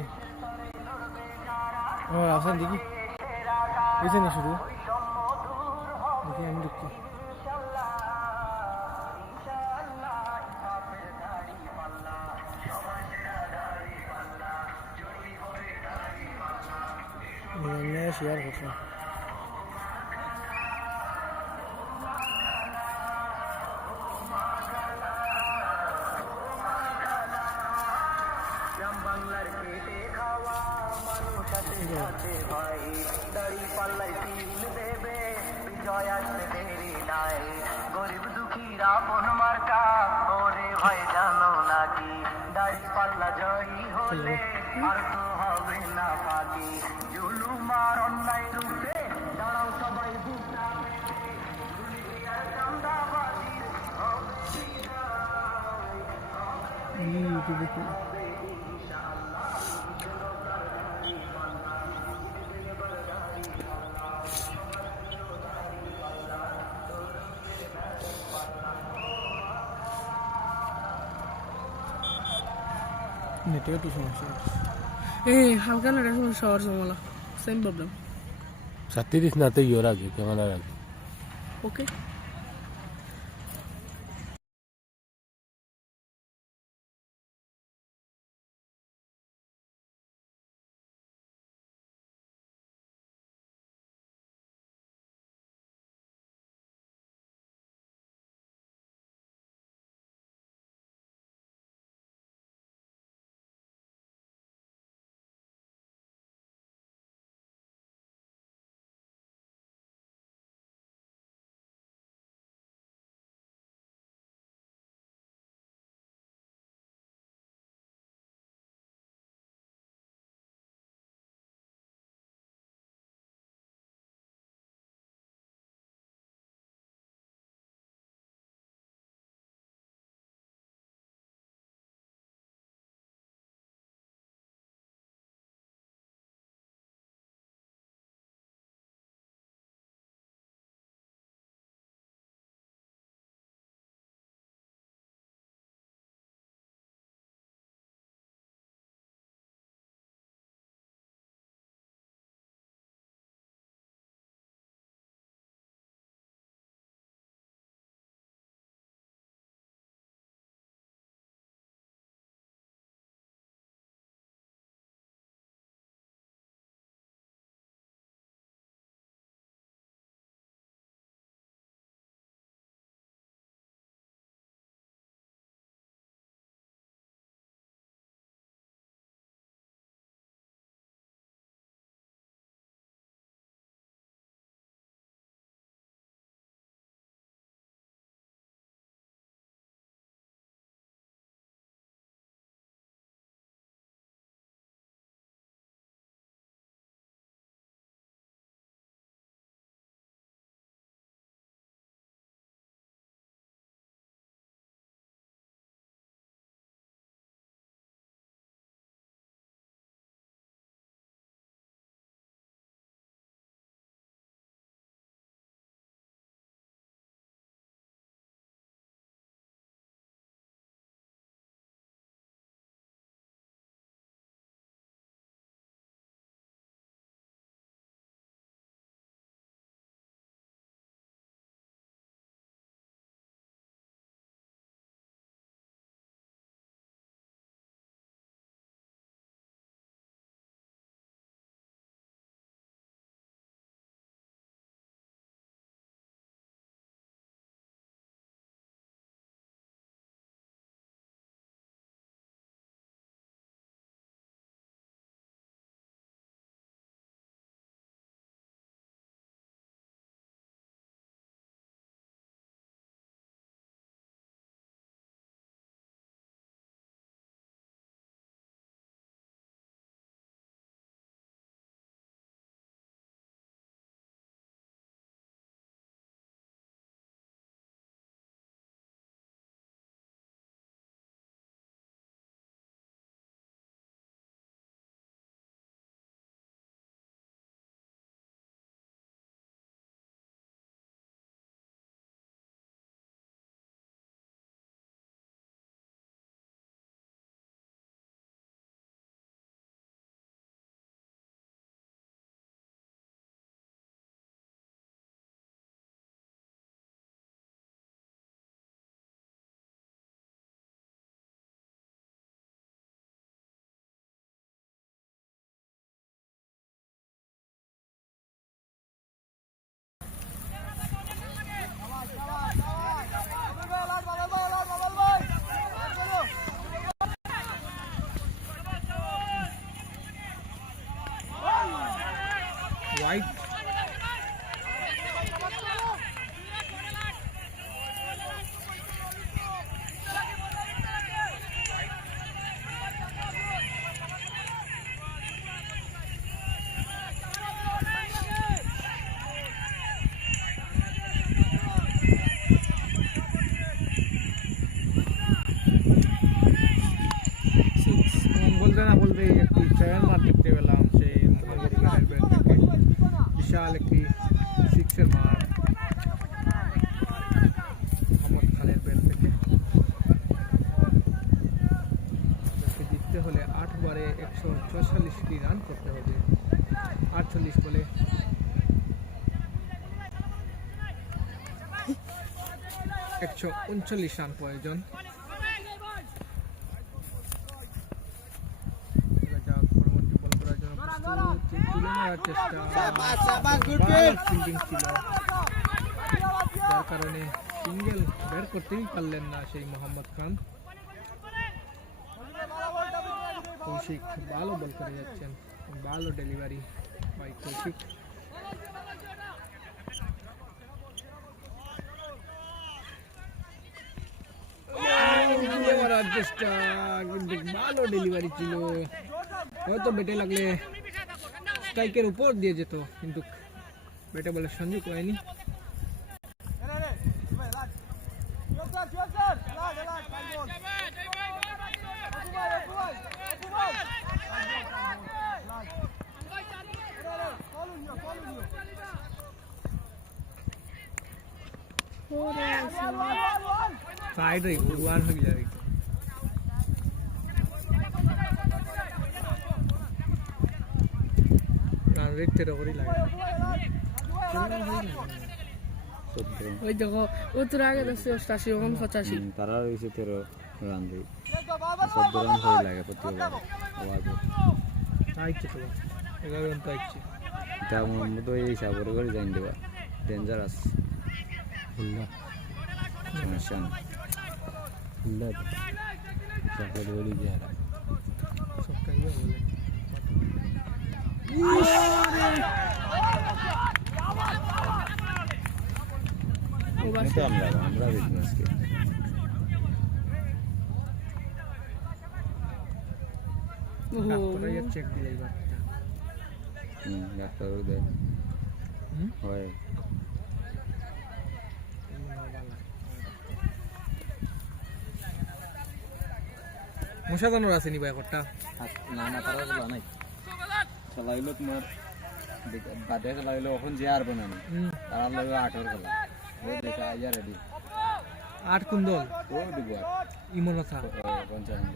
কে ও আসান দেখি। বুঝছে না শুধু। দেখি আমি দেখি শেয়ার করছে। ইউটিউবে কি নেটে একটু সমস্যা হচ্ছে Eh, halka na rasa shower sa wala. Same problem. Satiris natin yun lagi, kaya বিশাল একটি সিক্সের মার মোহাম্মদ খানের ব্যাট থেকে। জিততে হলে আট ওভারে একশো ছয়চল্লিশটি রান করতে হবে। আটচল্লিশ বলে। একশো উনচল্লিশ রান প্রয়োজন। যার কারণে সিঙ্গেল বের করতেই পারলেন না সেই মোহাম্মদ খান কৌশিক ভালো বল করে যাচ্ছেন ভালো ডেলিভারি বাই কৌশিক তুলে মারার চেষ্টা কিন্তু ভালো ডেলিভারি ছিল হয়তো বেটে লাগলে স্ট্রাইকের উপর দিয়ে যেত কিন্তু বেটে বলে সংযোগ হয়নি साइड रही भगवान हो गया রেট তেরো করে লাগে। ওই দেখো ও তোর আগে দেখছি অষ্টাশি ওখান পঁচাশি। তারা রয়েছে তেরো রান দিয়ে চোদ্দ রান হয়ে লাগে প্রতি ওভারে আইছে তো এগারো রান তো আইছে এটা মোহাম্মদ ওই হিসাবের করে জান দেবা। ডেঞ্জারাস সমস্যা নেই। হুল্লা চাকরি বলি যে হারা। সব কাইয়ে বলে। ওভার তো আমরা আমরা দেখি আজকে চেক দিলে এবার হুম ডাক্তার দেয়। হয়। মশা দানোর আছে নি ভাই একটা না না তারা নাই। খেলা হইল তোমার বাদে খেলা হইল এখন যে আর বানানো তারা লাগে আটের খেলা ও দেখা আইয়া রেডি আট কুন্দল? ও দিব ইমন আর পঞ্চান্ন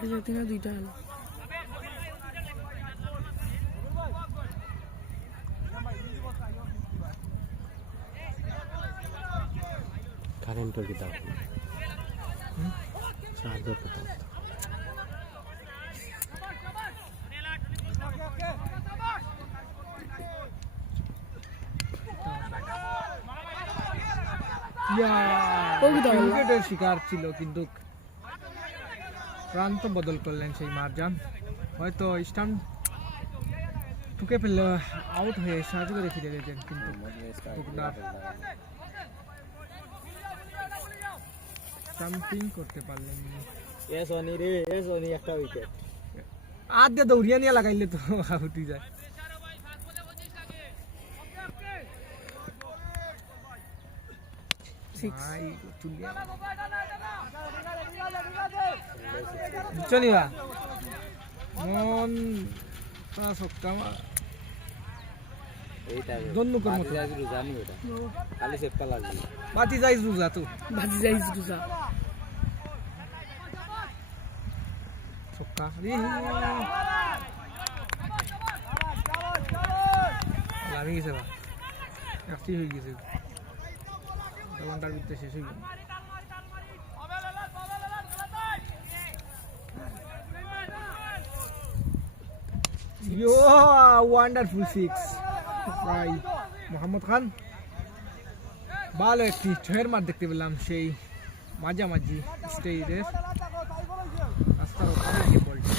যে দুইটা হলো কারেন্টের কিতাব চার্জার কোথাও উইকেটের শিকার ছিল কিন্তু প্রান্ত বদল করলেন সেই মারজান। হয়তো স্টাম্প ঠুকে ফেললে আউট হয়ে সাহায্য করে ফিরে গেছেন কিন্তু জাম্পিং করতে পারলেন না। এ সোনি রে এ সোনি একটা উইকেট আর দিয়ে দৌড়িয়া নিয়ে লাগাইলে তো আউটই যায়। সিক্স চলিবা মন সেপটা লাগবে। বাতি যাই রুজা তো। বাজি যাইস দুজা সক্কা লামি গেছে বা। হয়ে গেছে। আধা ঘণ্টার ভিতরে শেষ হয়ে ওয়ান্ডারফুল সিক্স ভাই মোহাম্মদ খান। ভালো একটি ছয়ের মার দেখতে পেলাম সেই মাঝামাঝি স্টেজের রাস্তার ওখানে যে বলটি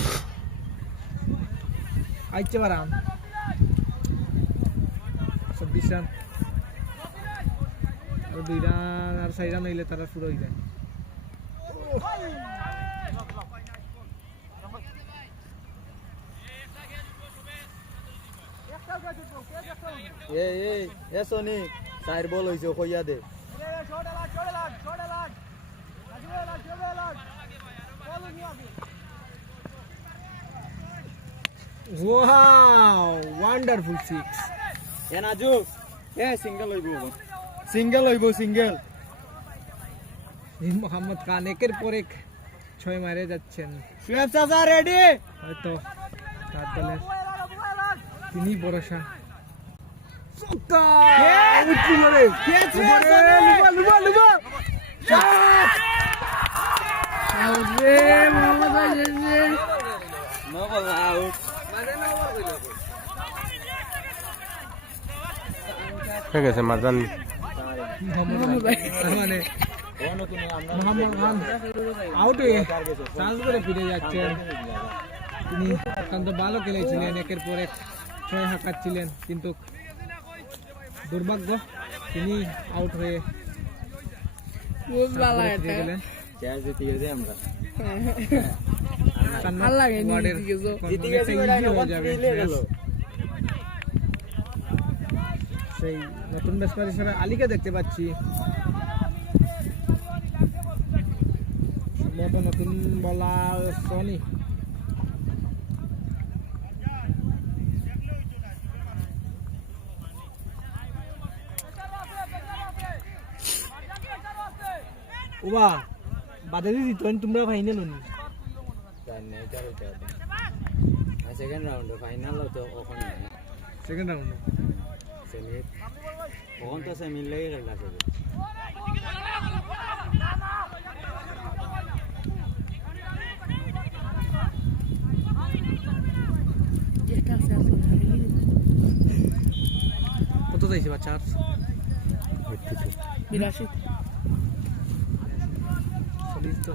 আইতে পারাম। চব্বিশ আর দুই রান আর চারি রান হইলে তারা হয়ে যায়। এ সোনি চার বল হইছে কইয়া দে। ওয়ান্ডারফুল সিক্স এ নাজু এ সিঙ্গেল হইব সিঙ্গেল হইব সিঙ্গেল মোহাম্মদ খান একের পর এক ছয় মারে যাচ্ছেন। শুয়েব চাচা রেডি হয়তো তার দলের তিনি ভরসা। চক্কা! উঠছিল রে। মানে মোহাম্মদ খান আউট চান্স করে ফিরে যাচ্ছেন। তিনি অত্যন্ত ভালো খেলেছিলেন। একের পর এক ছয় হাঁকাচ্ছিলেন। কিন্তু দুর্ভাগ্য তিনি আউট হয়ে গেলেন। আমরা। ভালো লাগে জিতে গেছো। কোন- জিতে অনেকটা গেছি easy ওটা হয়ে এখন যাবে ফিরে গেল match। সেই নতুন ব্যাটসম্যান হিসেবে আলীকে দেখতে পাচ্ছি। সম্ভবত নতুন বলা সনি। ওবা বাদে দিত তোমরা ফাইনাল সেকেন্ড রাউন্ড ফাইনাল তো ওখানে। সেকেন্ড রাউন্ডে সেমি ওখান তো সেমি লেগে গেল না এটা আছে আছে কত চাইছে বা চার্জ এইটটি টু বিরাশি চল্লিশ তো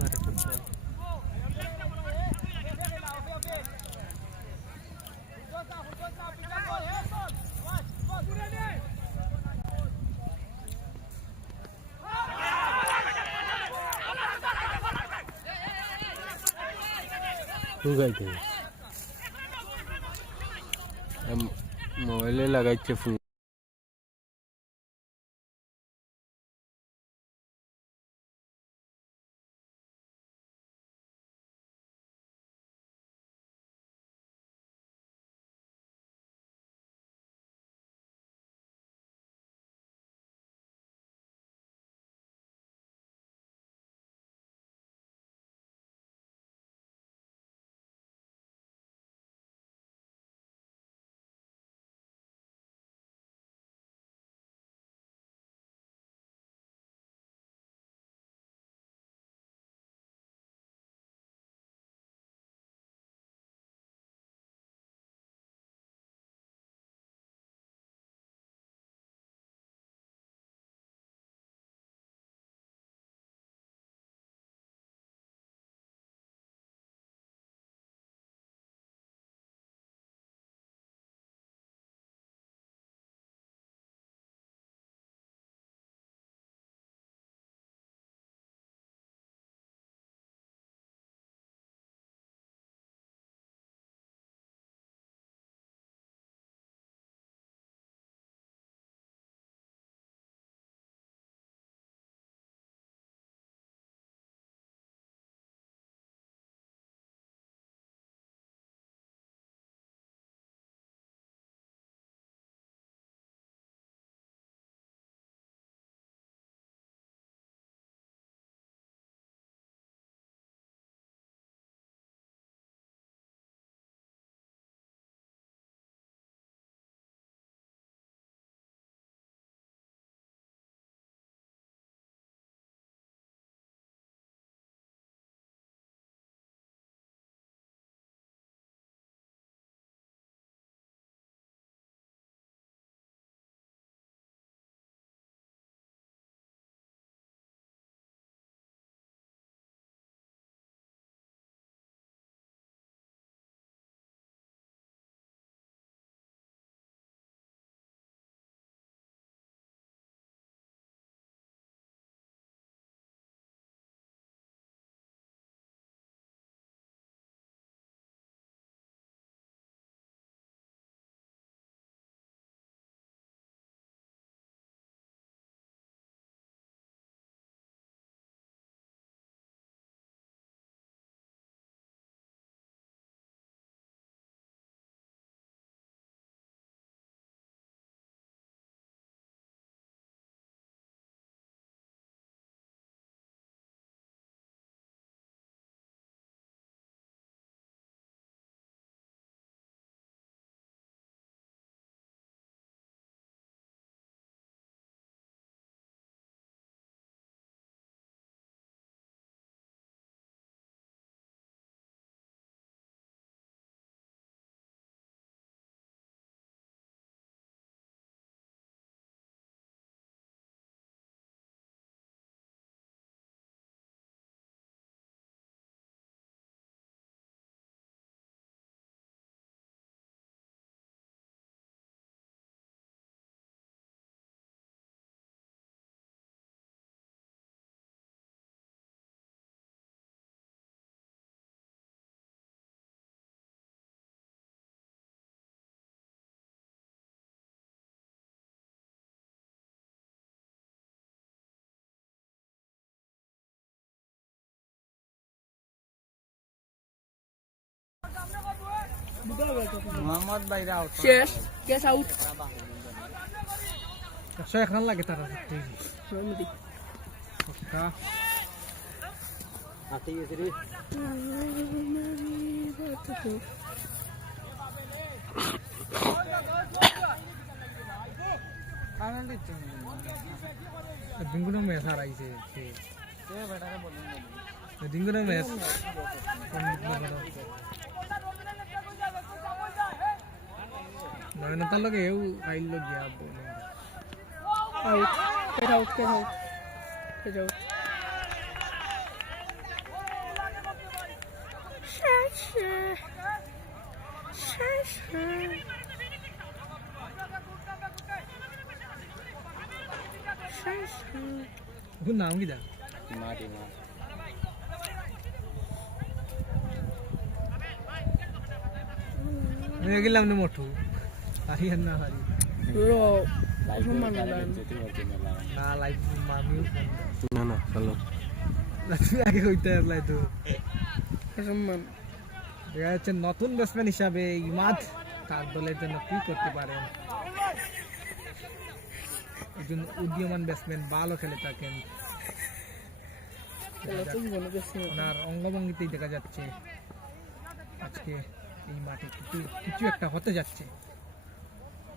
ফুটবল মোবাইলে লাগাইছে ফোন মোহাম্মদ বাইরে আউট শেষ ক্যাচ আউট এক রান লাগে তারা। রমিদি ছক্কা হাতে গেছে রে আনন্দ নয়ন তার লগে এও আইল গিয়া out catch out catch out catch out নাম কি দা মাটি আমি গেলাম না মোটু আগে কইতে আসলাই তো সম্মান দেখা যাচ্ছে নতুন ব্যাটসম্যান হিসাবে ইমাদ তার দলের জন্য কি করতে পারেন একজন উদীয়মান ব্যাটসম্যান ভালো খেলে থাকেন ওনার অঙ্গভঙ্গিতেই দেখা যাচ্ছে আজকে এই মাঠে কিছু কিছু একটা হতে যাচ্ছে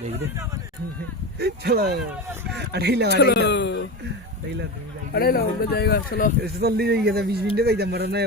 দেখবে? চলো আড়াইলা আড়াইলা আড়াইলা আড়াইলা আমরা যাইগা চলো। 40 হয়ে গেছে 20 মিনিটে যাইতাম মরনা